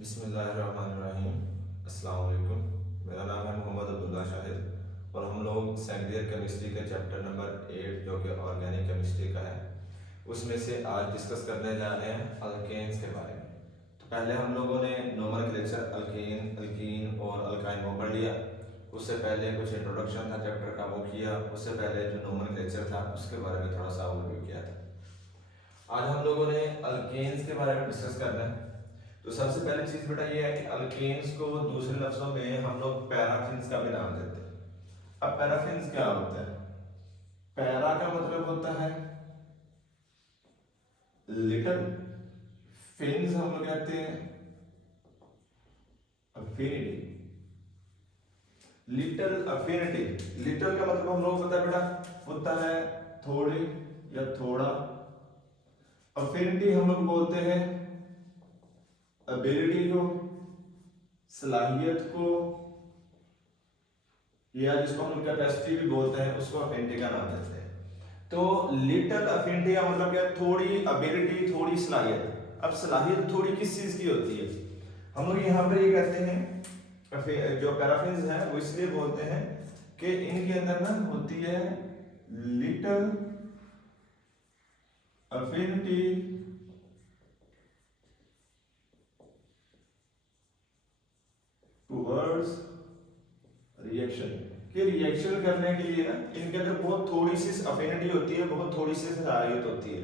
बिस्मिल्लाहिर्रहमानिर्रहीम। अस्सलाम वालेकुम। मेरा नाम है मोहम्मद अब्दुल्ला शाहिद और हम लोग सेकेंड ईयर केमिस्ट्री के चैप्टर नंबर 8 जो कि ऑर्गेनिक केमिस्ट्री का है उसमें से आज डिस्कस करने जा रहे हैं अल्केन्स के बारे में। तो पहले हम लोगों ने नोमेनक्लेचर अल्केन, अल्कीन और अल्काइन वो पढ़ लिया। उससे पहले कुछ इंट्रोडक्शन था चैप्टर का वो किया। उससे पहले जो नोमेनक्लेचर था उसके बारे में थोड़ा सा ओवरव्यू किया था। आज हम लोगों ने अल्केन्स के बारे में डिस्कस करना है। तो सबसे पहली चीज बेटा ये है कि अल्केन्स को दूसरे लफ्जों में हम लोग पैराफिन्स का भी नाम देते हैं। अब पैराफिन्स क्या होता है? पैरा का मतलब होता है लिटिल, फिन्स हम लोग कहते हैं अफिनिटी। लिटिल अफिनिटी, लिटिल का मतलब हम लोग पता है बेटा होता है थोड़ी या थोड़ा। अफिनिटी हम लोग बोलते हैं एबिलिटी को, सलाहियत को, या जिसको हम लोग कैपेसिटी भी बोलते हैं उसको अफिनिटी का नाम देते हैं। तो लिटिल अफिनिटी का मतलब क्या? थोड़ी एबिलिटी, थोड़ी सलाहियत। अब सलाहियत थोड़ी किस चीज की होती है? हम लोग यहाँ पर ये कहते हैं जो पैराफिन्स हैं वो इसलिए बोलते हैं कि इनके अंदर ना होती है लिटिल अफिनिटी टुवर्ड्स रिएक्शन। कि रिएक्शन करने के लिए ना इनके अंदर बहुत थोड़ी सी अफिनिटी होती है, बहुत थोड़ी सी सलाहियत होती है।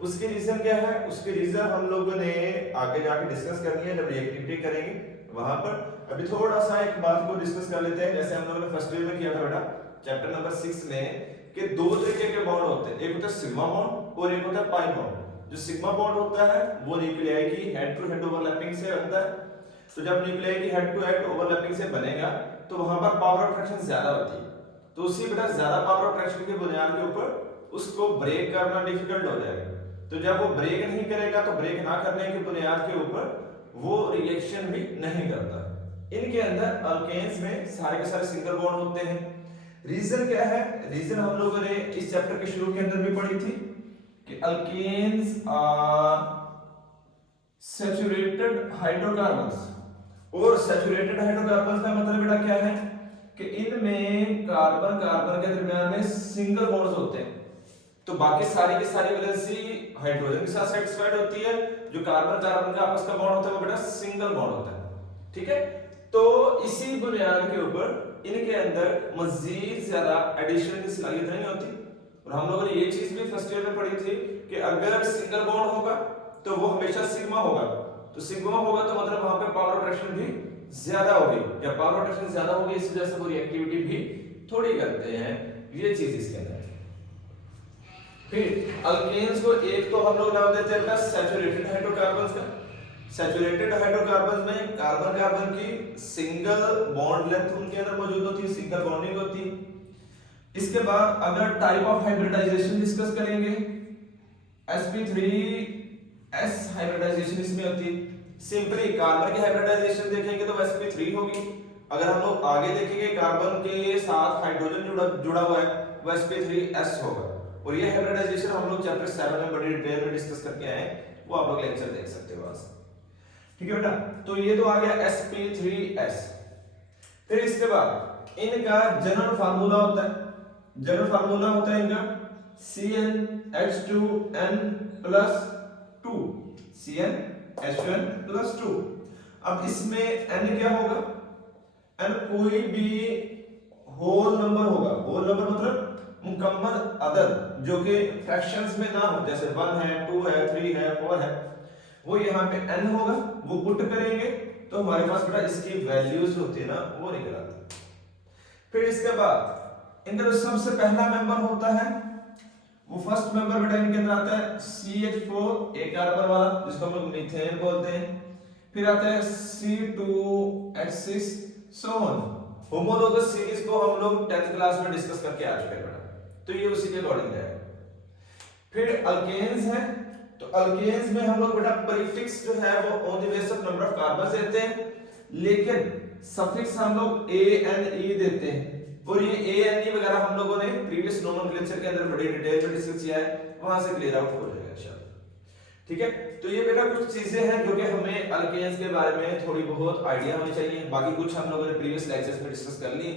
उसके रीजन क्या है? उसके रीजन हम लोगों ने आगे जाके डिस्कस करनी है जब रिएक्टिविटी करेंगे वहां पर। अभी थोड़ा सा एक बात को डिस्कस कर लेते हैं। जैसे हम लोगों ने फर्स्ट ईयर में किया था बेटा चैप्टर नंबर 6 में कि दो तरीके के बॉन्ड होते हैं, एक होता है सिग्मा बॉन्ड और एक होता है पाई बॉन्ड। जो सिग्मा बॉन्ड होता है वो न्यूक्लियाई की हेड टू हेड ओवरलैपिंग से बनता है। तो जब न्यूक्लियाई की हेड टू हेड ओवरलैपिंग से बनेगा तो वहां पर पावर ऑफ अट्रैक्शन ज्यादा होती है। तो उसी बेटा ज्यादा पावर ऑफ अट्रैक्शन की बुनियाद के ऊपर उसको ब्रेक करना डिफिकल्ट हो जाएगा। तो जब वो ब्रेक नहीं करेगा तो ब्रेक ना करने की बुनियाद के ऊपर वो रिएक्शन भी नहीं करता। इनके अंदर अल्केन्स में सारे के सारे सिंगल बॉन्ड होते हैं। रीजन क्या है? रीजन हम लोगों ने इस चैप्टर के शुरू के अंदर भी पढ़ी थी कि अल्केन्स आर सैचुरेटेड हाइड्रोकार्बन्स। और सैचुरेटेड हाइड्रोकार्बन्स का मतलब बेटा क्या है कि इनमें कार्बन कार्बन के दरमियान में सिंगल बॉन्ड्स होते हैं। तो बाकी सारी की सारी वैलेंसी हाइड्रोजन के साथ सेटिस्फाइड होती है। जो कार्बन कार्बन का आपस का बॉन्ड होता है वो बेटा सिंगल बॉन्ड होता है। ठीक है, तो इसी बुनियाद के ऊपर इनके अंदर मजीद ज्यादा एडिशन की सलाहियत नहीं होती। और हम लोगों ने ये चीज भी फर्स्ट ईयर में पढ़ी थी कि अगर सिंगल बॉन्ड होगा तो वो हमेशा सिग्मा होगा। तो सिग्मा होगा तो मतलब वहां पे पावर अट्रैक्शन भी ज्यादा होगी। जब पावर अट्रैक्शन ज्यादा होगी इस वजह से वो रिएक्टिविटी भी थोड़ी करते हैं। ये चीज इसके अंदर। फिर अल्केन्स को एक तो हम लोग नाम देते हैं सैचुरेटेड हाइड्रोकार्बन्स का। सैचुरेटेड हाइड्रोकार्बन्स में कार्बन कार्बन की सिंगल बॉन्ड लेंथ उनके अंदर मौजूद होती है, सिंगल बॉन्डिंग होती है। इसके बाद अगर टाइप ऑफ हाइब्रिडाइजेशन डिस्कस करेंगे sp3s हाइब्रिडाइजेशन इसमें होती है। सिंपली कार्बन की हाइब्रिडाइजेशन देखेंगे तो sp3 होगी। अगर हम लोग आगे देखेंगे कार्बन के साथ हाइड्रोजन जुड़ा हुआ है वो sp3s होगा। और ये हाइब्रिडाइजेशन हम लोग चैप्टर 7 में बड़ी डिटेल में डिस्कस करके आए, वो आप लोग लेक्चर देख सकते हो वहां से। ठीक है बेटा, तो ये तो आ गया sp3s। फिर इसके बाद इनका जनरल फार्मूला होता है। जनरल फार्मूला होता है इनका CnH2n+2। CnH2n+2। अब इसमें n क्या होगा? n कोई भी होल नंबर होगा। होल नंबर मतलब मुकम्मल अदद जो कि फ्रैक्शंस में ना हो, जैसे 1 है, 2 है, 3 है, 4 है, वो यहाँ पे n होगा। वो पुट करेंगे तो हमारे पास बेटा इसकी वैल्यूज होती है ना वो निकल आती है। फिर इसके बाद इनका जो सबसे पहला मेंबर होता है वो फर्स्ट मेंबर बेटा इनके अंदर आता है CH4 एक कार्बन वाला जिसको हम लोग मीथेन बोलते हैं। फिर आता है C2H6 so on. Homologous series को हम लोग 10th क्लास में डिस्कस करके आ चुके हैं बेटा, तो ये उसी के अकॉर्डिंग है। फिर अल्केन्स है, तो अल्केन्स में हम लोग बेटा प्रीफिक्स जो है वो on the base of number of carbons देते हैं, लेकिन सफिक्स हम लोग ANE देते हैं। और ये ANE वगैरह हम लोगों ने प्रीवियस नोमेनक्लेचर के अंदर बड़ी डिटेल में डिस्कस किया है, वहां से क्लियर आउट हो जाएगा इंशाल्लाह। ठीक है। तो ये बेटा कुछ चीजें हैं जो कि हमें अल्केन्स के बारे में थोड़ी बहुत आइडिया होनी चाहिए। बाकी कुछ हम लोगों ने प्रीवियस लेक्चर्स में डिस्कस कर ली,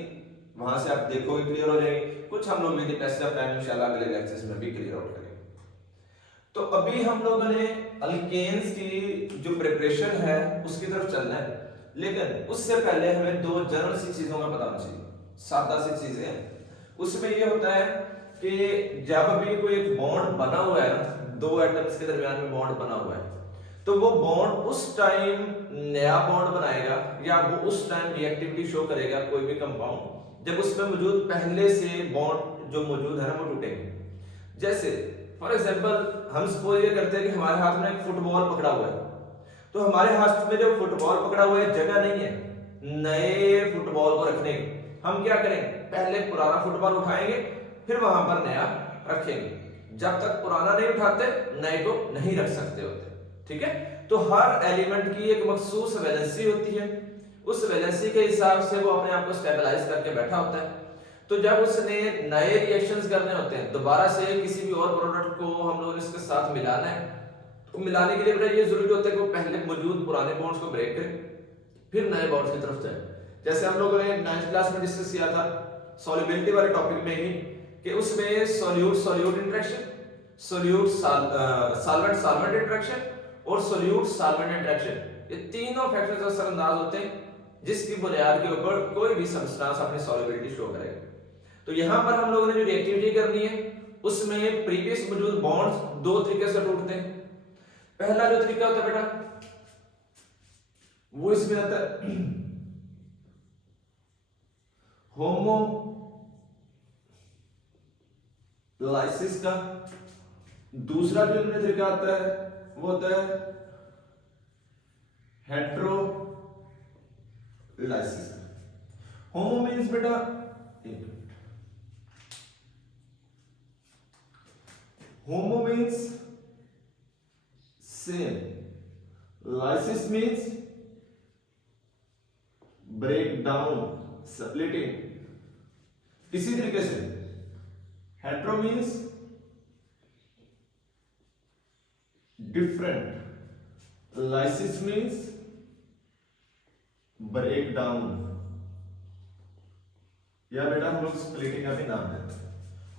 वहां से आप देखोगे क्लियर हो जाएगी। कुछ हम लोग with the passage of time इंशाल्लाह अगले लेक्चर्स में भी क्लियर आउट करेंगे। तो अभी हम लोगों ने अल्केन्स की जो प्रिपरेशन है उसकी तरफ चलना है, लेकिन उससे पहले हमें दो जनरल सी चीजों का पता होना चाहिए, सादा सी चीजें हैं। उसमें ये होता है कि जब भी कोई एक बॉन्ड बना हुआ है ना, दो एटम्स के दरमियान में बॉन्ड बना हुआ है, तो वो बॉन्ड उस टाइम नया बॉन्ड बनाएगा या वो उस टाइम रिएक्टिविटी शो करेगा कोई भी कंपाउंड जब उसमें मौजूद पहले से बॉन्ड जो मौजूद है ना वो टूटेंगे। जैसे फॉर एग्जांपल हम सपोज ये करते हैं कि हमारे हाथ में एक फुटबॉल पकड़ा हुआ है, तो हमारे हाथ में जो फुटबॉल पकड़ा हुआ है जगह नहीं है नए फुटबॉल को रखने की। हम क्या करेंगे, पहले पुराना फुटबॉल उठाएंगे फिर वहां पर नया रखेंगे। जब तक पुराना नहीं उठाते नए को नहीं रख सकते होते, ठीक है। तो हर एलिमेंट की एक मखसूस वैलेंसी होती है, उस वैलेंसी के हिसाब से वो अपने आप को स्टेबलाइज करके बैठा होता है। तो जब उसने नए रिएक्शंस करने होते हैं, दोबारा से किसी भी और प्रोडक्ट को हम लोग इसके साथ मिलाना है, तो मिलाने के लिए बेटा ये जरूरी होता है कि वो पहले मौजूद पुराने बॉन्ड्स को ब्रेक करे फिर नए बॉन्ड्स की तरफ जाए। जैसे हम लोगों ने 9th क्लास में डिस्कस किया था सॉल्युबिलिटी वाले टॉपिक में ही कि उसमें solute solute interaction, solute solvent solvent interaction और सॉल्यूट सॉल्वेंट इंटरेक्शन, ये तीनों फैक्टर्स असरअंदाज होते हैं जिसकी बुनियाद के ऊपर कोई भी सब्सटेंस अपनी सॉल्युबिलिटी शो करेगा। तो यहां पर हम लोगों ने जो रिएक्टिविटी करनी है उसमें प्रीवियस मौजूद बॉन्ड्स दो तरीके से टूटते हैं। पहला जो तरीका होता है बेटा वो इसमें आता है होमो लाइसिस का। दूसरा जो तरीका आता है वो होता है हेट्रो लाइसिस का। होमो मीन्स बेटा homo means same, lysis means break down splitting. इसी तरीके से hetero means different, lysis means break down, या बेटा हम लोग स्प्लिटिंग का भी नाम देते हैं।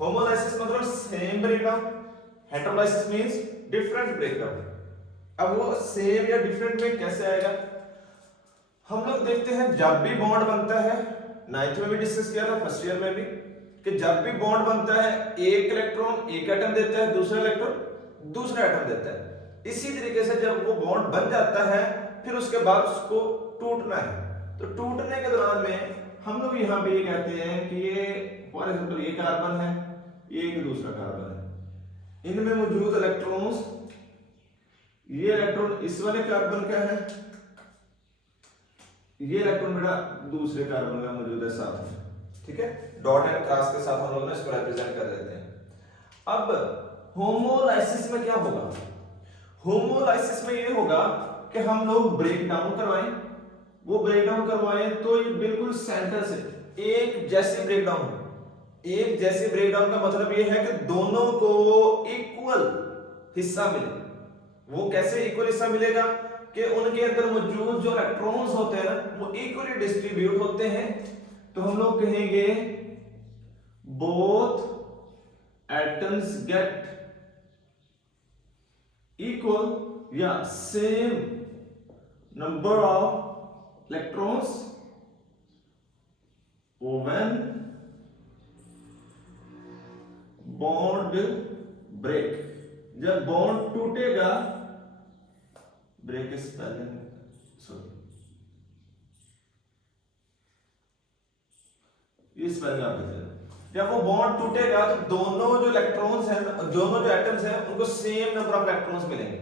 होमोलाइसिस मतलब same breakdown, heterolysis means different breakdown. अब वो सेम या डिफरेंट में कैसे आएगा, हम लोग देखते हैं जब भी बॉन्ड बनता है, 9th में भी डिस्कस किया था, फर्स्ट ईयर में भी, कि जब भी बॉन्ड बनता है एक इलेक्ट्रॉन एक एटम देता है, दूसरा इलेक्ट्रॉन दूसरा एटम देता है। इसी तरीके से जब वो बॉन्ड बन जाता है फिर उसके बाद उसको टूटना है, तो टूटने के दौरान में हम लोग यहाँ पे ये कहते हैं कि ये फॉर एग्जांपल ये कार्बन है, ये एक दूसरा कार्बन है, इनमें मौजूद इलेक्ट्रॉन्स, ये इलेक्ट्रॉन इस वाले कार्बन का है, ये इलेक्ट्रॉन बेटा दूसरे कार्बन का मौजूद है साथ में, ठीक है। डॉट एंड क्रॉस के साथ हम लोग इसको रिप्रेजेंट कर देते हैं। अब होमोलाइसिस में क्या होगा, होमोलाइसिस में ये होगा कि हम लोग ब्रेक डाउन करवाएं, वो ब्रेक डाउन करवाएं तो ये बिल्कुल सेंटर से एक जैसे ब्रेक डाउन। एक जैसे ब्रेक डाउन का मतलब ये है कि दोनों को इक्वल हिस्सा मिले। वो कैसे इक्वल हिस्सा मिलेगा कि उनके अंदर मौजूद जो इलेक्ट्रॉन्स होते हैं ना वो इक्वली डिस्ट्रीब्यूट होते हैं। तो हम लोग कहेंगे बोथ एटम्स गेट इक्वल या same number of electrons when bond will break. जब बॉन्ड टूटेगा, ब्रेक स्पेलिंग सॉरी ये स्पेलिंग आप लिख लेना। जब वो बॉन्ड टूटेगा तो दोनों जो इलेक्ट्रॉन्स हैं, दोनों जो एटम्स हैं उनको सेम नंबर ऑफ इलेक्ट्रॉन्स मिलेंगे,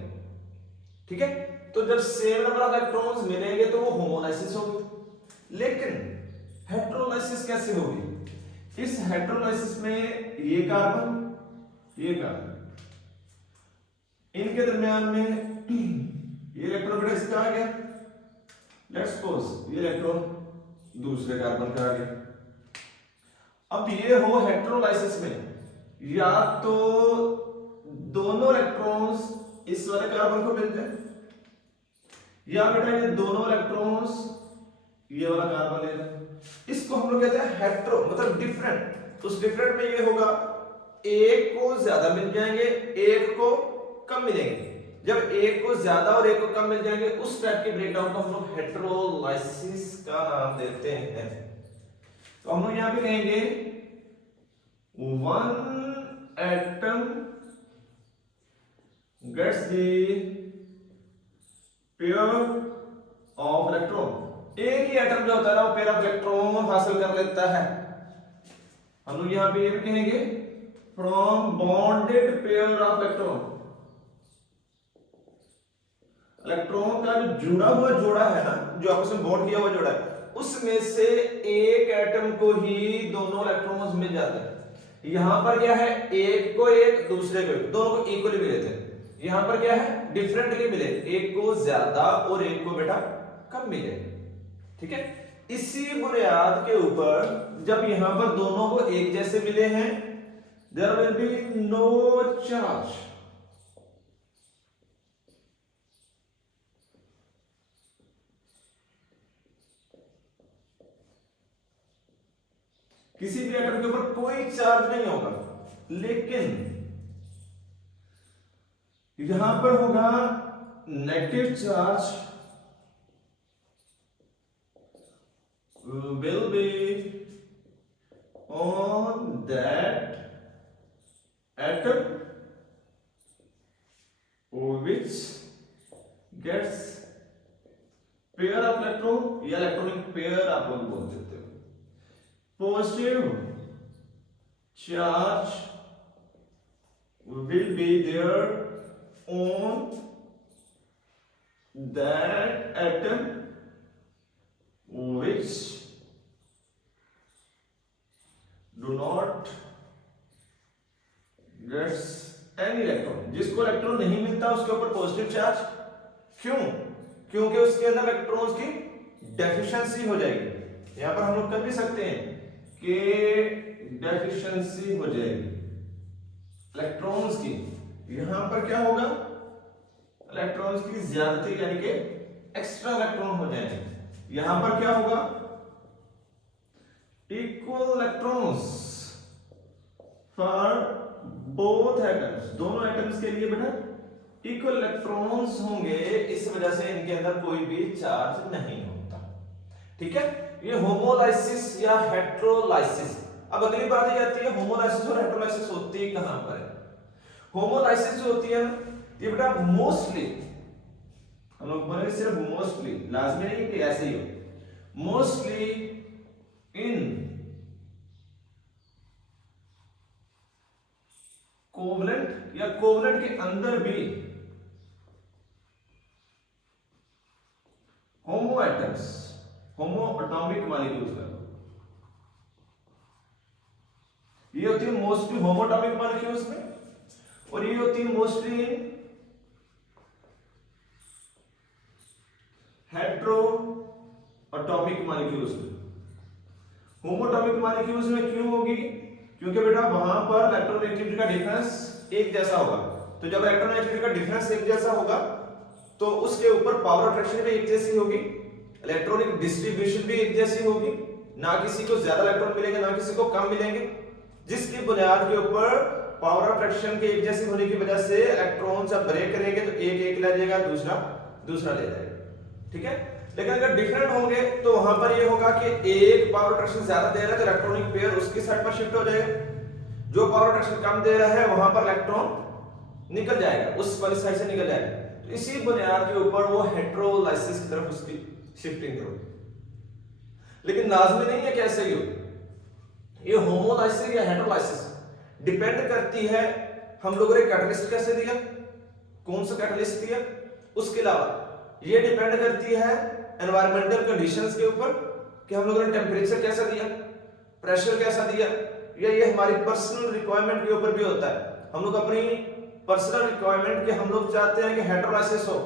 ठीक है। तो जब सेम नंबर ऑफ इलेक्ट्रॉन्स मिलेंगे तो वो होमोलाइसिस होगी। लेकिन हेट्रोलाइसिस कैसे होगी, इस हेट्रोलाइसिस में ये कार्बन ये कार्बन, इनके दरमियान में ये इलेक्ट्रॉन बेटा इसका आ गया, लेट्स सपोज ये इलेक्ट्रॉन दूसरे कार्बन का आ गया। अब ये हो हेट्रोलाइसिस में या तो दोनों इलेक्ट्रॉन्स इस वाले कार्बन को मिलते हैं, या बेटा ये दोनों इलेक्ट्रॉन्स ये वाला कार्बन ले रहे हैं, इसको हम लोग कहते हैं हेटेरो, मतलब डिफरेंट। उस डिफरेंट में ये होगा एक को ज्यादा मिल जाएंगे, एक को कम मिलेंगे। जब एक को ज्यादा और एक को कम मिल जाएंगे उस टाइप के ब्रेकडाउन को हम लोग हेटेरोलाइसिस का नाम देते हैं। तो हम लोग यहां पे कहेंगे one atom gets the pair of electron, एक ही एटम जो होता है ना वो पेयर ऑफ इलेक्ट्रॉन हासिल कर लेता है। हम लोग यहां पे ये भी कहेंगे from bonded pair of electron, electron का जो जुड़ा हुआ जोड़ा है ना, जो आपस में बॉन्ड किया हुआ जोड़ा है, उसमें से एक एटम को ही दोनों इलेक्ट्रॉन्स मिल जाते हैं। यहां पर क्या है, एक को एक, दूसरे को एक, दोनों को इक्वली मिले थे। यहां पर क्या है, डिफरेंटली मिले, एक को ज्यादा और एक को बेटा कम मिले। ठीक है, इसी बुनियाद के ऊपर जब यहां पर दोनों को एक जैसे मिले हैं, there will be no charge. किसी भी एटम के ऊपर कोई चार्ज नहीं होगा, लेकिन यहां पर होगा negative charge will be on that atom which gets pair of electron या इलेक्ट्रॉनिक पेयर आप लोग बोल देते हो। Positive charge will be there on that atom which do not gets any electron, जिसको इलेक्ट्रॉन नहीं मिलता उसके ऊपर पॉजिटिव चार्ज। क्यों? क्योंकि उसके अंदर इलेक्ट्रॉन्स की डेफिशिएंसी हो जाएगी। यहां पर हम लोग कर भी सकते हैं कि डेफिशिएंसी हो जाएगी इलेक्ट्रॉन्स की। यहां पर क्या होगा, इलेक्ट्रॉन्स की ज्यादती यानी कि एक्स्ट्रा इलेक्ट्रॉन हो जाएंगे। यहां पर क्या होगा, equal electrons for both atoms, दोनों एटम्स के लिए बेटा इक्वल इलेक्ट्रॉन्स होंगे, इस वजह से इनके अंदर कोई भी चार्ज नहीं होता। ठीक है, ये होमोलाइसिस या हेटेरोलाइसिस। अब अगली बात ये आती है होमोलाइसिस और हेटेरोलाइसिस होती कहां पर है। होमोलाइसिस जो होती है ये बेटा मोस्टली, हम लोग बोलेंगे सिर्फ मोस्टली, लाजमी नहीं कि ऐसे ही हो, मोस्टली इन कोवलेंट या कोवलेंट के अंदर भी होमो एटम्स, होमो एटॉमिक मॉलिक्यूल्स का ये होती है मोस्टली होमो एटॉमिक मॉलिक्यूल्स में, और ये होती है मोस्टली हेटेरो एटॉमिक मॉलिक्यूल्स में। होमो एटॉमिक मॉलिक्यूल्स में क्यों होगी, क्योंकि बेटा वहां पर इलेक्ट्रोनेगेटिविटी का डिफरेंस एक जैसा होगा। तो जब इलेक्ट्रोनेगेटिविटी का डिफरेंस एक जैसा होगा तो उसके ऊपर पावर अट्रैक्शन भी एक जैसी होगी, इलेक्ट्रॉनिक डिस्ट्रीब्यूशन भी एक जैसी होगी, ना किसी को ज्यादा इलेक्ट्रॉन मिलेंगे ना किसी को कम मिलेंगे, जिसकी बुनियाद के ऊपर पावर अट्रैक्शन के एक जैसे होने की वजह से इलेक्ट्रॉन जब ब्रेक करेंगे तो एक एक ले जाएगा, दूसरा दूसरा ले जाएगा। ठीक है, लेकिन अगर डिफरेंट होंगे तो वहां पर ये होगा कि एक पावर अट्रैक्शन ज्यादा दे रहा है तो इलेक्ट्रॉनिक पेयर उसकी साइड पर शिफ्ट हो जाएगा, जो पावर अट्रैक्शन कम दे रहा है वहां पर इलेक्ट्रॉन निकल जाएगा, उस वाली साइड से निकल जाएगा। तो इसी बुनियाद के ऊपर वो हेटेरोलाइसिस की तरफ उसकी शिफ्टिंग करो। लेकिन लाजमी नहीं है कि ऐसे ही हो, ये होमोलाइसिस या हेटेरोलाइसिस डिपेंड करती है हम लोगों ने कैटलिस्ट कैसे दिया, कौन सा कैटलिस्ट दिया, उसके अलावा ये डिपेंड करती है एनवायरमेंटल कंडीशंस के ऊपर कि हम लोगों ने टेम्परेचर कैसा दिया, प्रेशर कैसा दिया, या ये हमारी पर्सनल रिक्वायरमेंट के ऊपर भी होता है। हम लोग अपनी पर्सनल रिक्वायरमेंट के हम लोग चाहते हैं कि हेटेरोलाइसिस हो,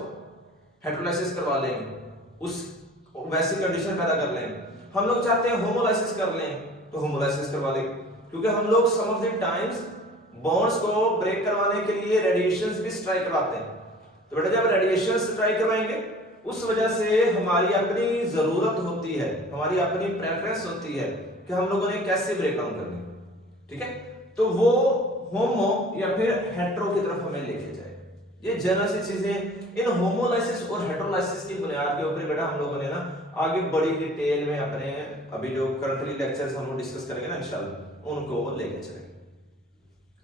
हेटेरोलाइसिस करवा लेंगे, उस वैसी कंडीशन पैदा कर लेंगे। हम लोग चाहते हैं होमोलाइसिस कर लें तो होमोलाइसिस करवा लेंगे, क्योंकि हम लोग सम ऑफ द टाइम्स बॉन्ड्स को ब्रेक करवाने के लिए रेडिएशंस भी स्ट्राइक करवाते हैं। तो बेटा जब रेडिएशन ट्राई करवाएंगे उस वजह से हमारी अपनी जरूरत होती है, हमारी अपनी प्रेफरेंस होती है कि हम लोगों ने कैसे ब्रेक डाउन करनी, ठीक है। तो वो होमो या फिर हेट्रो की तरफ हमें लेके जाए। ये जनरल सी चीजें, इन होमोलाइसिस और हेट्रोलाइसिस की बुनियाद के ऊपर बेटा हम लोगों ने ना आगे बड़ी डिटेल में अपने अभी जो करंटली लेक्चर्स हम लोग डिस्कस करेंगे ना इंशाल्लाह उनको लेके चलेंगे,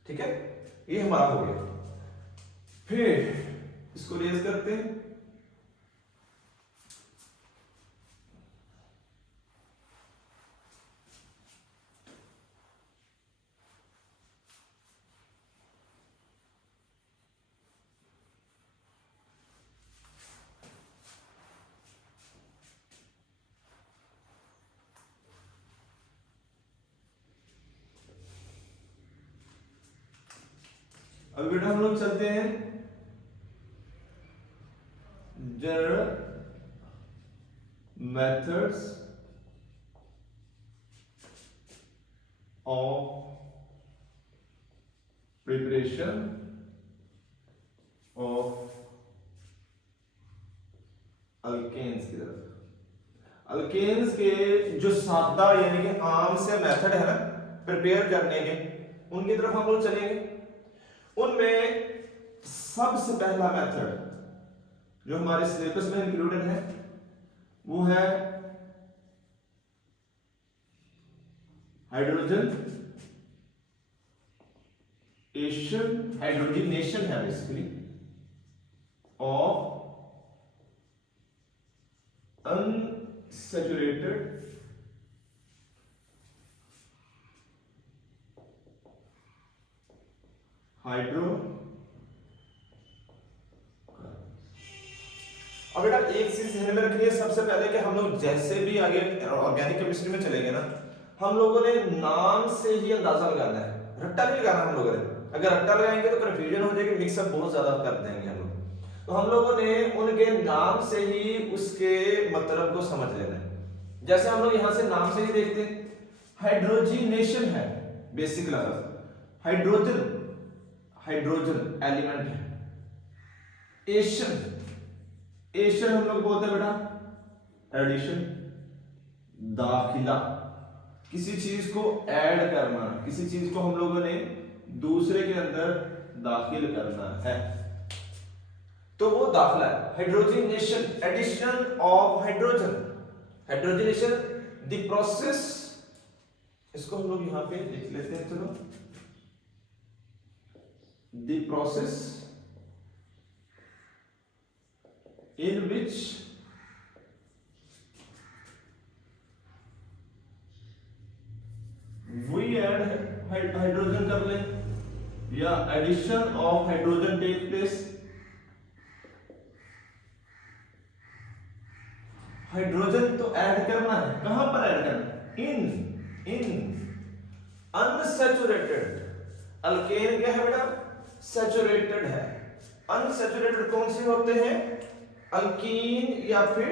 ठीक है। ये हमारा हो गया। फिर इसको रेज करते हैं। अब बेटा हम लोग चलते हैं general methods of preparation of alkenes की तरफ। अल्केन्स के जो सादा यानी कि आम से मेथड है ना प्रिपेयर करने के, उनकी तरफ हम लोग चलेंगे। उनमें सबसे पहला मेथड जो हमारे सिलेबस में इंक्लूडेड है वो है हाइड्रोजनेशन है बेसिकली ऑफ अनसैचुरेटेड हाइड्रो। अब बेटा एक चीज ध्यान में रखनी है सबसे पहले कि हम लोग जैसे भी आगे ऑर्गेनिक केमिस्ट्री में चलेंगे ना, हम लोगों ने नाम से ही अंदाजा लगाना है, रट्टा नहीं लगाना हम लोगों ने। अगर रट्टा लगाएंगे तो कंफ्यूजन हो जाएगी, मिक्सअप बहुत ज्यादा कर देंगे हम लोग। तो हम लोगों ने उनके नाम से ही उसके मतलब को समझ लेना है। जैसे हम लोग यहां से नाम से ही देखते हैं, हाइड्रोजिनेशन है बेसिक लफ्ज, हाइड्रोजन एलिमेंट है। एशन हम लोग बोलते हैं बेटा एडिशन, दाखिला, किसी चीज को ऐड करना, किसी चीज को हम लोगों ने दूसरे के अंदर दाखिल करना है, तो वो दाखिला है। Hydrogenation, addition of hydrogen, hydrogenation the process, इसको हम लोग यहां पे लिख लेते हैं, चलो the process in which we add hydrogen कर ले या addition of hydrogen take place। Hydrogen तो ऐड करना है, कहां पर ऐड करना है? इन अनसैचुरेटेड। अल्केन क्या है बेटा? सैचुरेटेड है। अनसैचुरेटेड कौन से होते हैं? अल्कीन या फिर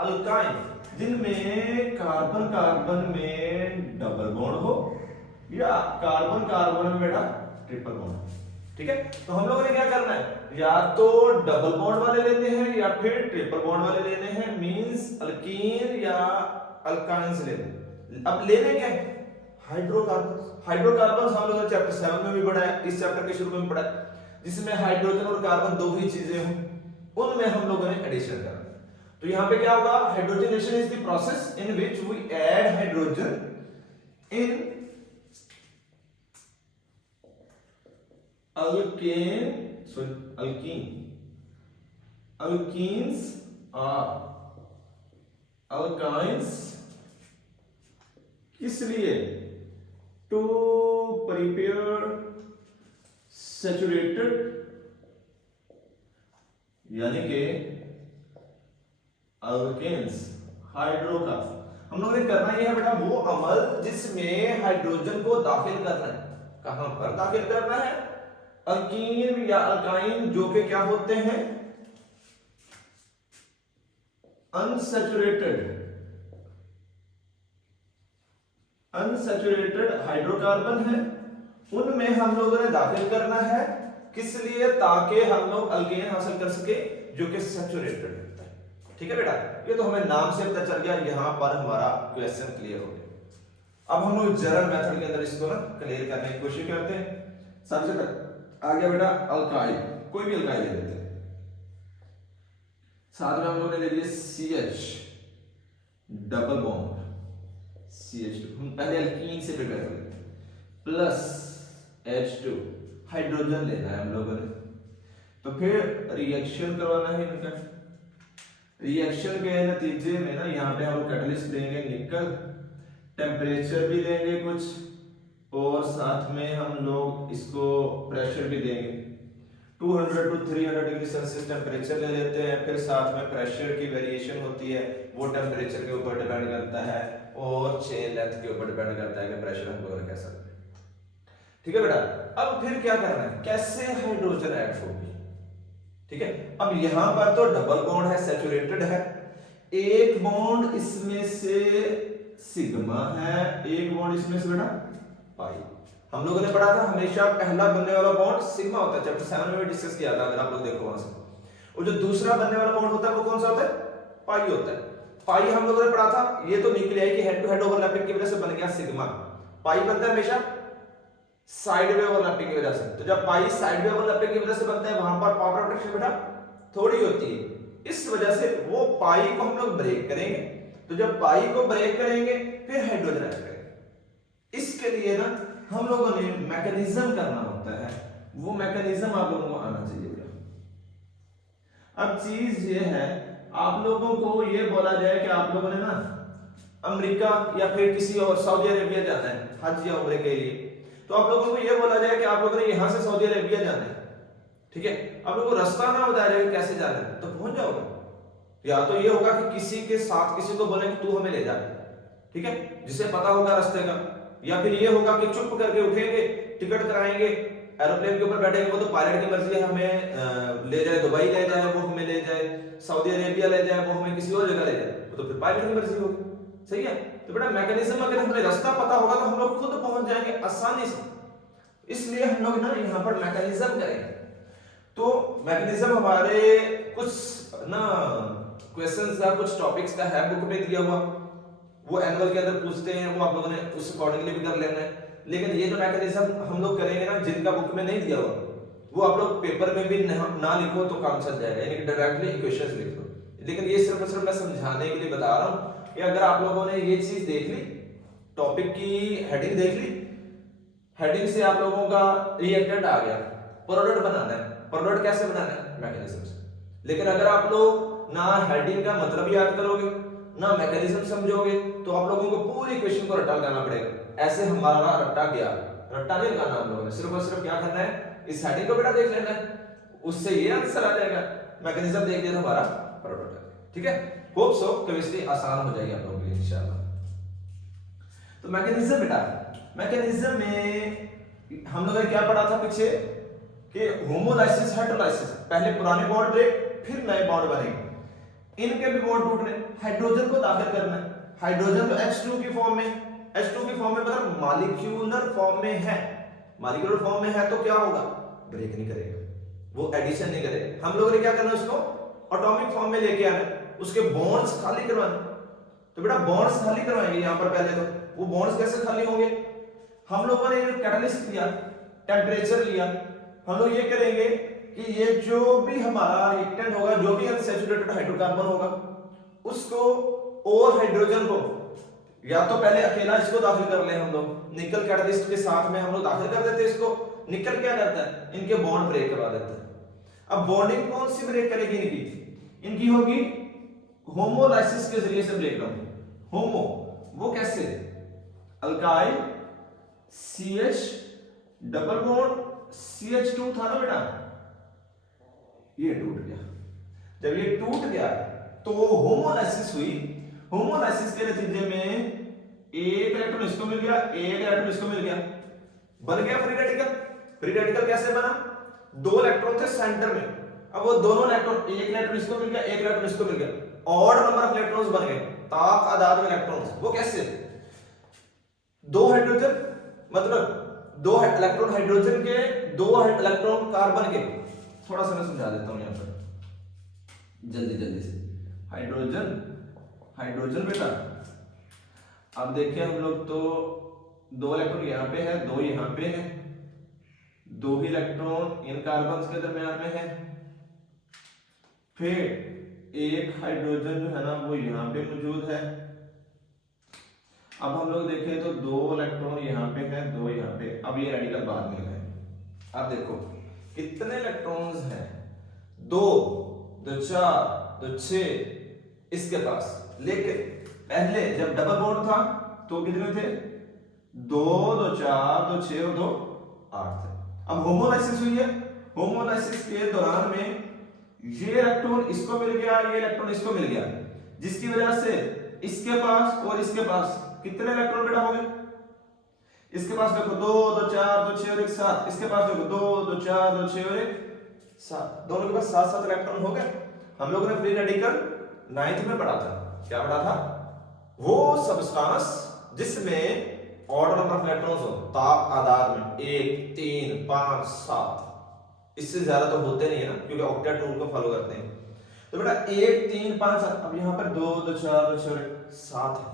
अल्काइन, जिनमें कार्बन कार्बन में डबल बॉन्ड हो या कार्बन कार्बन में बेटा ट्रिपल बॉन्ड, ठीक है। तो हम लोगों ने क्या करना है, या तो डबल बॉन्ड वाले लेने हैं या फिर ट्रिपल बॉन्ड वाले लेने हैं, मींस अल्कीन या अल्काइंस लेने। अब लेने क्या है? हाइड्रोकार्बन हम लोगों ने चैप्टर 7 में भी पढ़ा है, इस चैप्टर के शुरू में भी पढ़ा है, जिसमें हाइड्रोजन और कार्बन दो ही चीजें हों, उनमें हम लोगों ने एडिशन करना। तो यहां पे क्या होगा? Hydrogenation is the process in which we add hydrogen in alkenes or alkynes, किस लिए? टू प्रिपेयर सैचुरेटेड, यानी कि अल्केन्स, हाइड्रोकार्बन। हम लोगों ने करना यह है बेटा वो अमल जिसमें हाइड्रोजन को दाखिल करना है। कहां पर दाखिल करना है? अल्कीन या अल्काइन, जो कि क्या होते हैं? अनसैचुरेटेड हाइड्रोकार्बन है, उनमें हम लोगों ने दाखिल करना है किस लिए? ताकि हम लोग अल्केन हासिल कर सके जो कि सैचुरेटेड होता है। ठीक है बेटा, ये तो हमें नाम से पता चल गया, यहां पर हमारा क्वेश्चन क्लियर हो गया। अब हम लोग जनरल मेथड के अंदर इसको ना क्लियर करने की कोशिश करते हैं। सबसे पहले आ गया बेटा अल्काइल, कोई भी अल्काइल ले लेते हैं, साथ में हम लोग ने ले लिया CH डबल बॉन्ड CH2, हम पहले अल्कीन से प्रिपेयर कर लेते हैं, प्लस H2 हाइड्रोजन लेना है हम लोगों ने, तो फिर रिएक्शन करवाना है इनका। रिएक्शन के नतीजे में ना यहाँ पे हम लोग कैटलिस्ट देंगे निकल, टेम्परेचर भी देंगे कुछ, और साथ में हम लोग इसको प्रेशर भी देंगे। 200 to 300 डिग्री सेल्सियस टेम्परेचर ले लेते हैं, फिर साथ में प्रेशर की वेरिएशन होती है, वो टेम्परेचर के ऊपर डिपेंड करता है और चेन लेंथ के ऊपर डिपेंड करता है कि प्रेशर हम लोग कैसा है। ठीक है बेटा, अब फिर क्या करना है, कैसे हाइड्रोजन ऐड होगी। ठीक है, अब यहां पर तो डबल बॉन्ड है, सैचुरेटेड है, एक बॉन्ड इसमें से सिग्मा है, एक बॉन्ड इसमें से बेटा पाई। हम लोगों ने पढ़ा था हमेशा पहला बनने वाला बॉन्ड सिग्मा होता है, चैप्टर 7 में भी डिस्कस किया था, अगर आप लोग देखो वहां से। और जो दूसरा बनने वाला बॉन्ड होता है वो कौन सा होता है? पाई होता है। पाई हम लोगों ने पढ़ा था, ये तो न्यूक्लियाई की हेड टू हेड ओवरलैपिंग की वजह से बन गया सिग्मा। पाई बनता है हमेशा साइड में ओवरलैपिंग की वजह से, तो जब पाई साइड में ओवरलैपिंग की वजह से बनता है, वहां पर पावर प्रोटेक्शन बेटा थोड़ी होती है, इस वजह से वो पाई को हम लोग ब्रेक करेंगे। तो जब पाई को ब्रेक करेंगे फिर हाइड्रोजन ऐड करेंगे। इसके लिए ना हम लोगों ने मैकेनिज्म करना होता है, वो मैकेनिज्म आप लोगों को आना चाहिए। अब चीज ये है, आप लोगों को ये बोला जाए कि आप लोगों ने ना अमेरिका या फिर किसी और सऊदी अरेबिया जाना है हज या उम्रे के लिए, तो आप लोगों को ये बोला जाए कि आप लोगों ने यहां से सऊदी अरेबिया जाना है। ठीक है, आप लोगों को रास्ता ना बताया जाए कैसे जाना है, तो पहुंच जाओगे। या तो ये होगा कि किसी के साथ किसी को बोले कि तू हमें ले जा, ठीक है, जिसे पता होगा रास्ते का, या फिर ये होगा कि चुप करके उठेंगे, टिकट कराएंगे, एरोप्लेन के ऊपर बैठेंगे, वो तो पायलट की मर्जी है, हमें ले जाए दुबई ले जाए, वो हमें ले जाए सऊदी अरेबिया ले जाए, वो हमें किसी और जगह ले जाए, वो तो फिर पायलट की मर्जी होगी। सही है, तो बेटा मैकेनिज्म अगर हमें रास्ता पता होगा तो हम लोग खुद पहुंच जाएंगे आसानी से, इसलिए हम लोग ना यहाँ पर मैकेनिज्म करेंगे। तो मैकेनिज्म हमारे कुछ ना क्वेश्चंस का कुछ टॉपिक्स का है बुक में दिया हुआ, वो एनुअल के अंदर पूछते हैं, वो आप लोगों ने उस अकॉर्डिंगली भी कर लेना है। लेकिन ये जो मैकेनिज्म हम लोग करेंगे ना, जिनका बुक में नहीं दिया हुआ, वो आप लोग पेपर में भी ना लिखो तो काम चल जाएगा, यानी कि डायरेक्टली इक्वेशंस लिख लो। लेकिन ये सिर्फ मैं समझाने के लिए बता रहा हूँ कि अगर आप लोगों ने ये चीज देख ली, टॉपिक की हेडिंग देख ली, हेडिंग से आप लोगों का रिएक्टेंट आ गया, प्रोडक्ट बनाना है, प्रोडक्ट कैसे बनाना है? मैकेनिज्म से। लेकिन अगर आप लोग ना हेडिंग का मतलब याद करोगे ना मैकेनिज्म समझोगे, तो आप लोगों को पूरी इक्वेशन को रट्टा लगाना पड़ेगा। ऐसे हमारा रट्टा गया, रट्टा नहीं लगाना हम लोगों ने, सिर्फ और सिर्फ क्या करना है, इस हेडिंग को बेटा देख लेना है, उससे ये आंसर आ जाएगा, मैकेनिज्म देख लिया तो हमारा प्रोडक्ट है। ठीक है, होप सो केमिस्ट्री आसान हो जाएगी आप लोगों के लिए इंशाल्लाह। तो मैकेनिज्म बेटा, मैकेनिज्म में हम लोगों ने क्या पढ़ा था पीछे कि होमोलाइसिस हेटेरोलाइसिस, पहले पुराने बॉन्ड ब्रेक फिर नए बॉन्ड बनेंगे, इनके भी बॉन्ड टूटने, हाइड्रोजन को दाखिल करना है। हाइड्रोजन तो H2 की फॉर्म में, H2 की फॉर्म में मतलब मॉलिक्यूलर फॉर्म में है, मॉलिक्यूलर फॉर्म में है तो क्या होगा, ब्रेक नहीं करेगा, वो एडिशन नहीं करेगा। हम लोगों ने क्या करना है, उसको एटॉमिक फॉर्म में लेके आना, उसके बॉन्ड्स खाली करवाने। तो बेटा बॉन्ड्स खाली करवाएंगे यहां पर पहले, तो वो बॉन्ड्स कैसे खाली होंगे, हम लोगों ने कैटलिस्ट लिया, टेम्परेचर लिया, हम लोग ये करेंगे कि ये जो भी हमारा रिएक्टेंट होगा, जो भी अनसैचुरेटेड हाइड्रोकार्बन होगा, उसको और हाइड्रोजन को या तो पहले अकेला इसको दाखिल कर ले हम लोग, निकल कैटलिस्ट के साथ में हम लोग दाखिल कर देते हैं इसको, निकल क्या करता है, इनके बॉन्ड ब्रेक करवा देता है। अब बॉन्डिंग कौन सी ब्रेक करेगी इनकी होगी होमोलाइसिस के जरिए से ब्रेक डाउन। होमो वो कैसे, alkyl CH double bond CH2 था ना बेटा, ये टूट गया। जब ये टूट गया तो होमोलाइसिस हुई, होमोलाइसिस के नतीजे में एक इलेक्ट्रॉन इसको मिल गया, एक इलेक्ट्रॉन इसको मिल गया, बन गया फ्री रेडिकल। फ्री रेडिकल कैसे बना, दो इलेक्ट्रॉन थे सेंटर में, अब वो दोनों इलेक्ट्रॉन, एक इलेक्ट्रॉन इसको मिल गया, एक इलेक्ट्रॉन इसको मिल गया, ऑड नंबर ऑफ इलेक्ट्रॉन्स बन गए, ताक आदाद में इलेक्ट्रॉन्स। वो कैसे, दो हाइड्रोजन मतलब दो इलेक्ट्रॉन हाइड्रोजन के, दो इलेक्ट्रॉन कार्बन के। थोड़ा सा मैं समझा देता हूं यहां पर जल्दी जल्दी से। हाइड्रोजन हाइड्रोजन बेटा, अब देखिए हम लोग तो दो इलेक्ट्रॉन यहाँ पे है, दो यहाँ पे है, दो ही इलेक्ट्रॉन इन कार्बन के दरमियान में है, फिर एक हाइड्रोजन जो है ना वो यहाँ पे मौजूद है। अब हम लोग देखें तो दो इलेक्ट्रॉन यहाँ पे है, दो यहाँ पे, अब ये रेडिकल बाद में है। अब देखो कितने इलेक्ट्रॉन्स हैं, दो, दो चार, दो छह इसके पास। लेकिन पहले जब डबल बॉन्ड था तो कितने थे, दो, दो चार, दो छह और दो आठ थे। अब होमोलाइसिस हुई है, होमोलाइसिस के दौरान में ये इलेक्ट्रॉन इसको मिल गया, ये इलेक्ट्रॉन इसको मिल गया, जिसकी वजह से इसके पास और इसके पास कितने इलेक्ट्रॉन बेटा हो गए। इसके पास देखो दो, दो चार, दो छह और एक सात, इसके पास देखो दो, दो चार, दो छह और एक सात, दोनों के पास सात सात इलेक्ट्रॉन हो गए। हम लोगों ने फ्री रेडिकल 9th में पढ़ा था, क्या पढ़ा था, वो सब्सटेंस जिसमें ऑर्डर नंबर ऑफ इलेक्ट्रॉन्स हो ताप आधार में 1 3 5 7, इससे ज्यादा तो होते नहीं है ना, क्योंकि ऑक्टेट रूल को फॉलो करते हैं। तो बेटा 1 3 5 7, अब यहाँ पर 2 2 4 2 6 7 है,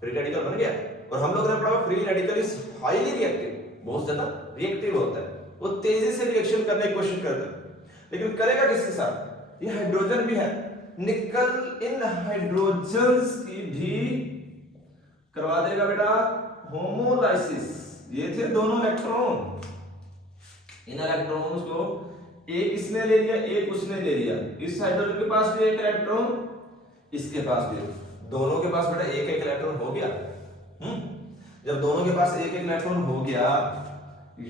फ्री रेडिकल बन गया। और हम लोगों ने पढ़ा free radical is highly reactive, बहुत ज्यादा रिएक्टिव होता है, वो तेजी से रिएक्शन करने की कोशिश करता है। लेकिन करेगा किसके साथ, ये हाइड्रोजन भी है, निकल इन हाइड्रोजन्स की भी करवा देगा बेटा होमोलाइसिस। ये थे दोनों इलेक्ट्रॉन, इन इलेक्ट्रॉन्स को एक इसने ले लिया, एक उसने ले लिया, इस हाइड्रोजन के पास भी एक इलेक्ट्रॉन, इसके पास भी, दोनों के पास बेटा एक एक इलेक्ट्रॉन हो गया। जब दोनों के पास एक एक इलेक्ट्रॉन हो गया,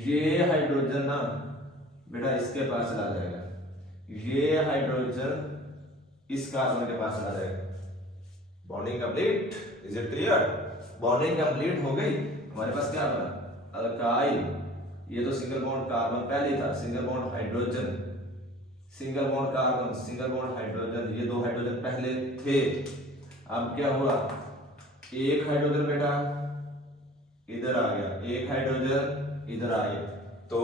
ये हाइड्रोजन ना बेटा इसके पास चला जाएगा, ये हाइड्रोजन इस कार्बन के पास चला जाएगा। Bonding complete, is it clear? Bonding complete हो गई, हमारे पास क्या बना, अल्काइल। ये तो सिंगल बॉन्ड कार्बन पहले था, single bond hydrogen, single bond carbon, single bond hydrogen, ये दो हाइड्रोजन पहले थे। अब क्या हुआ, एक हाइड्रोजन बेटा इधर आ गया, एक हाइड्रोजन इधर आ गया, तो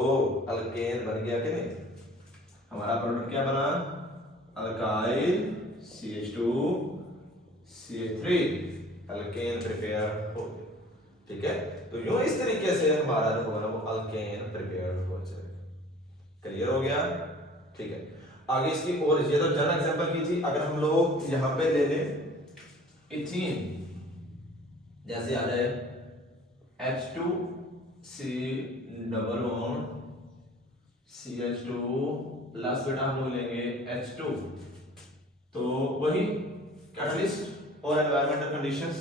अल्केन बन गया कि नहीं। हमारा प्रोडक्ट क्या बना, alkyl CH2 CH3, alkane prepare हो गया। ठीक है, तो यूं इस तरीके से हमारा जो होगा ना वो अल्केन प्रिपेयर हो जाएगा। क्लियर हो गया? ठीक है, आगे इसकी और ये तो जन एग्जांपल की थी। अगर हम लोग यहां पे ले ले इथीन, जैसे आ जाए H2C double bond CH2 plus बेटा हम लोग लेंगे H2, तो वही कैटलिस्ट और एनवायरमेंटल कंडीशंस।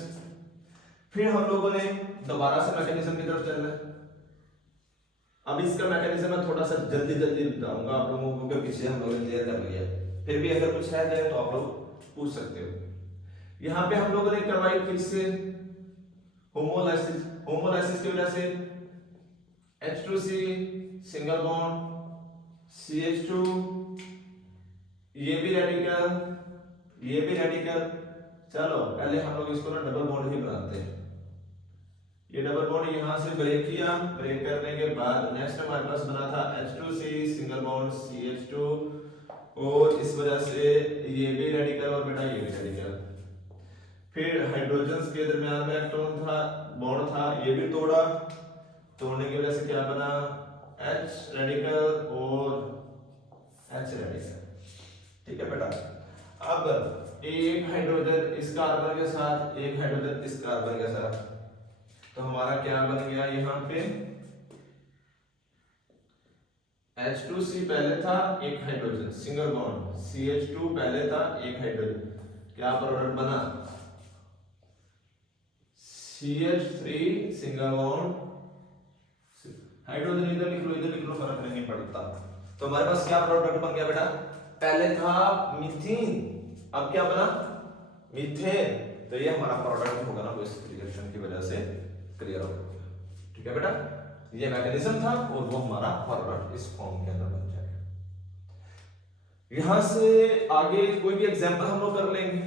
फिर हम लोगों ने दोबारा से मैकेनिज्म की तरफ चलना है। अब इसका मैकेनिज्म मैं थोड़ा सा जल्दी जल्दी बताऊंगा आप लोगों को, क्योंकि पीछे हम लोगों ने क्लियर कर लिया। फिर भी अगर कुछ है जाए तो आप लोग पूछ सकते हो। यहाँ पे हम लोगों ने करवाई फिर से होमोलाइसिस, होमोलाइसिस की वजह से H2C सिंगल बॉन्ड CH2, ये भी रेडिकल, ये भी रेडिकल। चलो पहले हम लोग इसको ना डबल बॉन्ड ही बनाते हैं। ये डबल बॉन्ड यहां से ब्रेक किया, ब्रेक करने के बाद नेक्स्ट हमारे पास बना था H2C सिंगल बॉन्ड CH2, और इस वजह से ये भी रेडिकल और बेटा ये भी रेडिकल। फिर हाइड्रोजन्स के दरमियान में इलेक्ट्रॉन था, बॉन्ड था, ये भी तोड़ा, तोड़ने की वजह से क्या बना, H रेडिकल और H रेडिकल। ठीक है बेटा, अब एक हाइड्रोजन इस कार्बन के साथ, एक हाइड्रोजन इस कार्बन के साथ, तो हमारा क्या बन गया, यहाँ पे H2C पहले था, एक हाइड्रोजन सिंगल बॉन्ड, CH2 पहले था, एक हाइड्रोजन, क्या प्रोडक्ट बना, CH3 सिंगल बॉन्ड, हाइड्रोजन इधर लिख लो इधर लिख लो, फर्क नहीं पड़ता। तो हमारे पास क्या प्रोडक्ट बन गया बेटा, पहले था मीथेन, अब क्या बना, मीथेन। तो ये हमारा प्रोडक्ट होगा ना वो इस रिएक्शन की वजह से क्लियर हो गया। ठीक है बेटा, ये मैकेनिज्म था और वो हमारा प्रोडक्ट इस फॉर्म के अंदर बन जाएगा। यहां से आगे कोई भी एग्जांपल हम लोग कर लेंगे।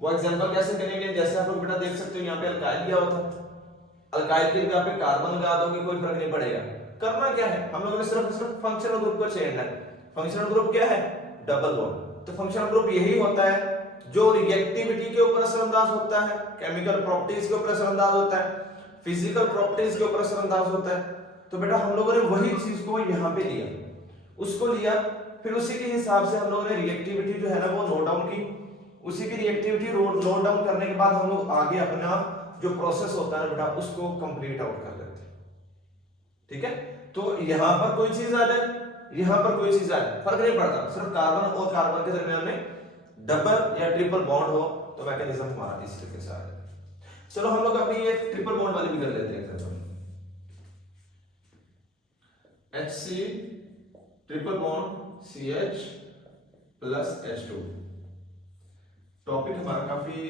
वो एग्जांपल कैसे करेंगे, जैसे आप लोग बेटा देख सकते हो यहाँ पे अल्काइल लिया हुआ था, अल्काइल के जगह पे कार्बन लगा दोगे कोई फर्क नहीं पड़ेगा। करना क्या है, हम लोगों ने सिर्फ फंक्शनल ग्रुप को छेड़ना है। फंक्शनल ग्रुप क्या है, डबल बॉन्ड। तो फंक्शनल ग्रुप यही होता है जो रिएक्टिविटी के ऊपर असरअंदाज होता है, केमिकल प्रॉपर्टीज के ऊपर असरअंदाज होता है, फिजिकल प्रॉपर्टीज के ऊपर असरअंदाज होता है। तो बेटा हम लोगों ने वही चीज को यहाँ पे लिया, उसको लिया, फिर उसी के हिसाब से हम लोगों ने रिएक्टिविटी जो है ना वो नोट डाउन की। उसी की रिएक्टिविटी नोट डाउन करने के बाद हम लोग आगे अपना जो प्रोसेस होता है बेटा उसको कंप्लीट आउट कर देते हैं। ठीक है, तो यहां पर कोई चीज आ जाए, यहां पर कोई चीज आ जाए, फर्क नहीं पड़ता, सिर्फ कार्बन और कार्बन के दरमियान में डबल या ट्रिपल बॉन्ड हो तो मैकेनिज्म हमारा इस तरीके से आ जाए। चलो हम लोग अभी ये ट्रिपल बॉन्ड वाली भी कर लेते हैं। HC triple bond CH plus H2। Topic हमारा काफी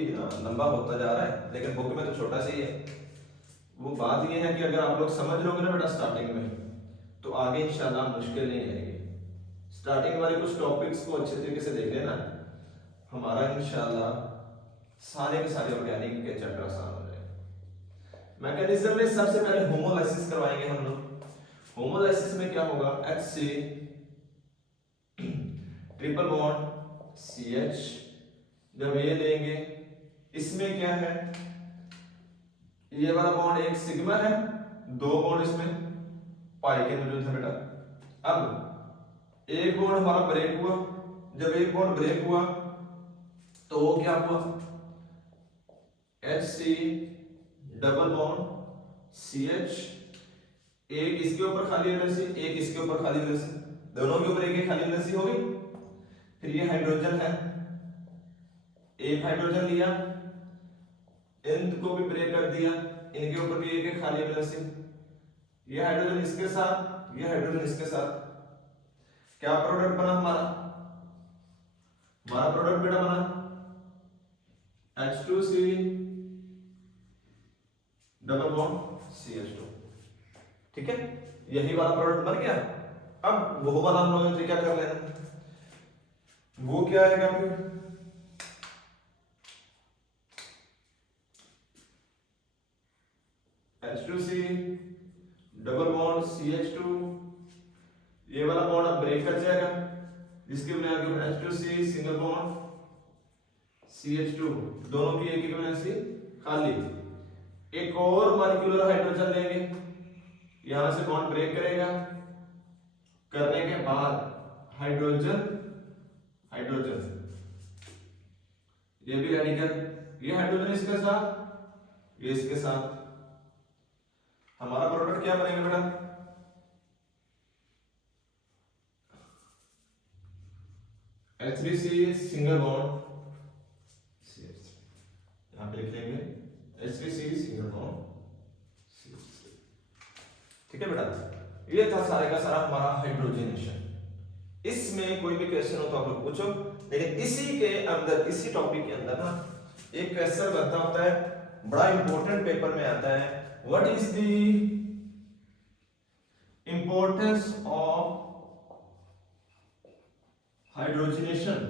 लंबा होता जा रहा है लेकिन बुक में तो छोटा सा ही है। वो बात ये है कि अगर आप लोग समझ लोगे ना बेटा स्टार्टिंग में तो आगे इंशाल्लाह मुश्किल नहीं आएगी। स्टार्टिंग वाले कुछ टॉपिक्स को अच्छे तरीके से देख लेना, हमारा इंशाल्लाह सारे के सारे ऑर्गेनिक के चैप्टर आसान हो जाएंगे। मैकेनिज्म में सबसे पहले होमोलाइसिस करवाएंगे हम लोग। होमोलाइसिस में क्या होगा, HC ट्रिपल बॉन्ड CH, जब ये लेंगे इसमें क्या है, ये वाला बॉन्ड एक सिग्मा है, दो बॉन्ड इसमें पाई के मौजूद है बेटा। अब एक बॉन्ड हमारा ब्रेक हुआ, जब एक बॉन्ड ब्रेक हुआ तो वो क्या हुआ, HC डबल बॉन्ड CH, एक इसके ऊपर खाली वैलेंसी, एक इसके ऊपर खाली वैलेंसी, दोनों के ऊपर एक खाली वैलेंसी होगी। फिर ये हाइड्रोजन है, एक हाइड्रोजन लिया, इनको भी ब्रेक कर दिया, इनके ऊपर भी एक खाली वैलेंसी, ये हाइड्रोजन इसके साथ, ये हाइड्रोजन इसके साथ, क्या प्रोडक्ट बना हमारा, हमारा प्रोडक्ट बेटा बना H2C डबल बॉन्ड CH2। ठीक है, यही वाला प्रोडक्ट बन गया। अब वो वाला हम लोगों ने क्या कर लेना, वो क्या आएगा फिर, H2C डबल बॉन्ड CH2, ये वाला बॉन्ड अब ब्रेक कर जाएगा, जिसकी बुनियाद पर H2C सिंगल बॉन्ड CH2, दोनों की एक वैलेंसी खाली। एक और मॉलिक्यूलर हाइड्रोजन लेंगे, यहां से बॉन्ड ब्रेक करेगा, करने के बाद हाइड्रोजन हाइड्रोजन, ये भी रेडिकल, ये हाइड्रोजन इसके साथ, ये इसके साथ, हमारा प्रोडक्ट क्या बनेगा बेटा, H3C सिंगल बॉन्ड CH3, यहां पे लिख लेंगे H3C सिंगल बॉन्ड CH3। ठीक है बेटा, ये था सारे का सारा हमारा हाइड्रोजनेशन। इसमें कोई भी क्वेश्चन हो तो आप लोग पूछो, लेकिन इसी के अंदर, इसी टॉपिक के अंदर ना एक क्वेश्चन बनता होता है, बड़ा इंपॉर्टेंट पेपर में आता है, what is the importance of hydrogenation,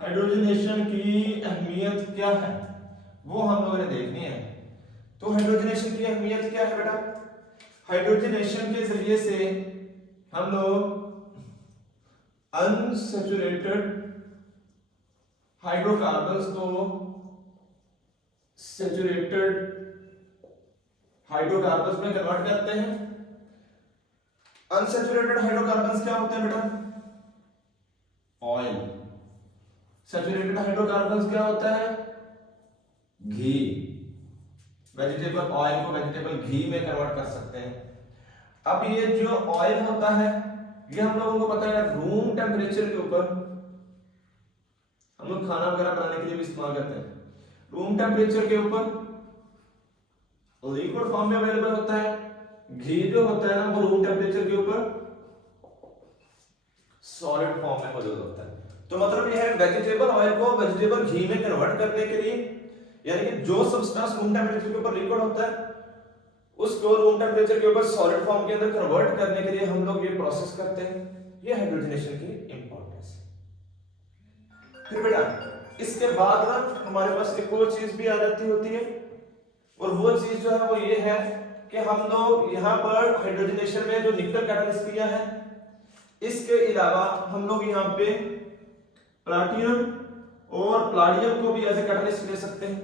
hydrogenation की अहमियत क्या है वो हम लोगों ने देखनी है। तो हाइड्रोजनेशन की अहमियत क्या है बेटा, हाइड्रोजनेशन के जरिए से हम लोग अनसैचुरेटेड हाइड्रोकार्बन्स को सैचुरेटेड हाइड्रोकार्बन्स में कन्वर्ट करते हैं। अनसैचुरेटेड हाइड्रोकार्बन्स क्या होते हैं बेटा, ऑयल। सैचुरेटेड हाइड्रोकार्बन्स क्या होता है, घी। वेजिटेबल ऑयल को वेजिटेबल घी में कन्वर्ट कर सकते हैं। अब ये जो ऑयल होता है ये हम लोगों को पता है रूम टेम्परेचर के ऊपर हम लोग खाना वगैरह बनाने के लिए भी इस्तेमाल करते हैं। रूम टेम्परेचर के ऊपर लिक्विड फॉर्म में अवेलेबल होता है, घी जो होता है ना वो रूम टेम्परेचर के ऊपर सॉलिड फॉर्म में मौजूद होता है। तो मतलब ये है वेजिटेबल ऑयल को वेजिटेबल घी में कन्वर्ट करने के लिए, यानी कि जो सब्सटेंस रूम टेम्परेचर के ऊपर लिक्विड होता है उसको रूम टेम्परेचर के ऊपर सॉलिड फॉर्म के अंदर कन्वर्ट करने के लिए हम लोग ये प्रोसेस करते हैं। ये हाइड्रोजनेशन की इंपॉर्टेंस है। फिर बेटा इसके बाद ना हमारे पास एक और चीज भी आ जाती होती है, और वो चीज जो है वो ये है कि हम लोग यहाँ पर हाइड्रोजनेशन में जो निकल कैटालिस्ट किया है, इसके अलावा हम लोग यहाँ पे प्लाटिनम और प्लाटिनम को भी एज ए कैटालिस्ट ले सकते हैं।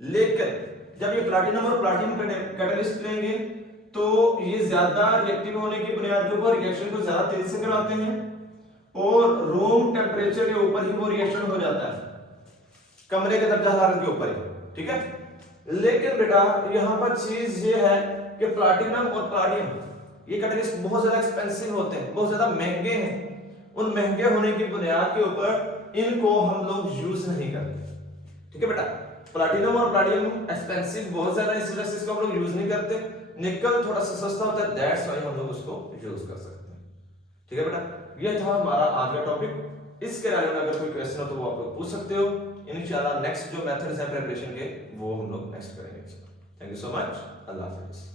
लेकिन जब ये प्लाटिनम और प्लाटिनम कैटालिस्ट लेंगे तो ये ज्यादा रिएक्टिव होने की बुनियाद के ऊपर रिएक्शन को ज्यादा तेजी से कराते हैं और रूम टेम्परेचर के ऊपर ही वो रिएक्शन हो जाता है, कमरे के दर्जा हरारत के ऊपर ही, ठीक है। लेकिन बेटा यहाँ पर चीज ये है कि प्लाटिनम और प्लाटिनम ये कैटालिस्ट बहुत ज्यादा एक्सपेंसिव होते हैं, बहुत ज्यादा महंगे हैं। उन महंगे होने की बुनियाद के ऊपर इनको हम लोग यूज नहीं करते, ठीक है बेटा। प्लाटिनम और प्लाटिनम एक्सपेंसिव बहुत ज्यादा, इस वजह से इसको हम लोग यूज नहीं करते। निकल थोड़ा सा सस्ता होता है, दैट्स व्हाई हम लोग उसको यूज कर सकते हैं, ठीक है बेटा। ये था हमारा आज का टॉपिक। इसके बारे में अगर कोई क्वेश्चन हो तो वो आप लोग पूछ सकते हो। इंशाल्लाह नेक्स्ट जो मेथड्स हैं प्रिपरेशन के वो हम लोग नेक्स्ट करेंगे। थैंक यू सो मच, अल्लाह हाफिज़।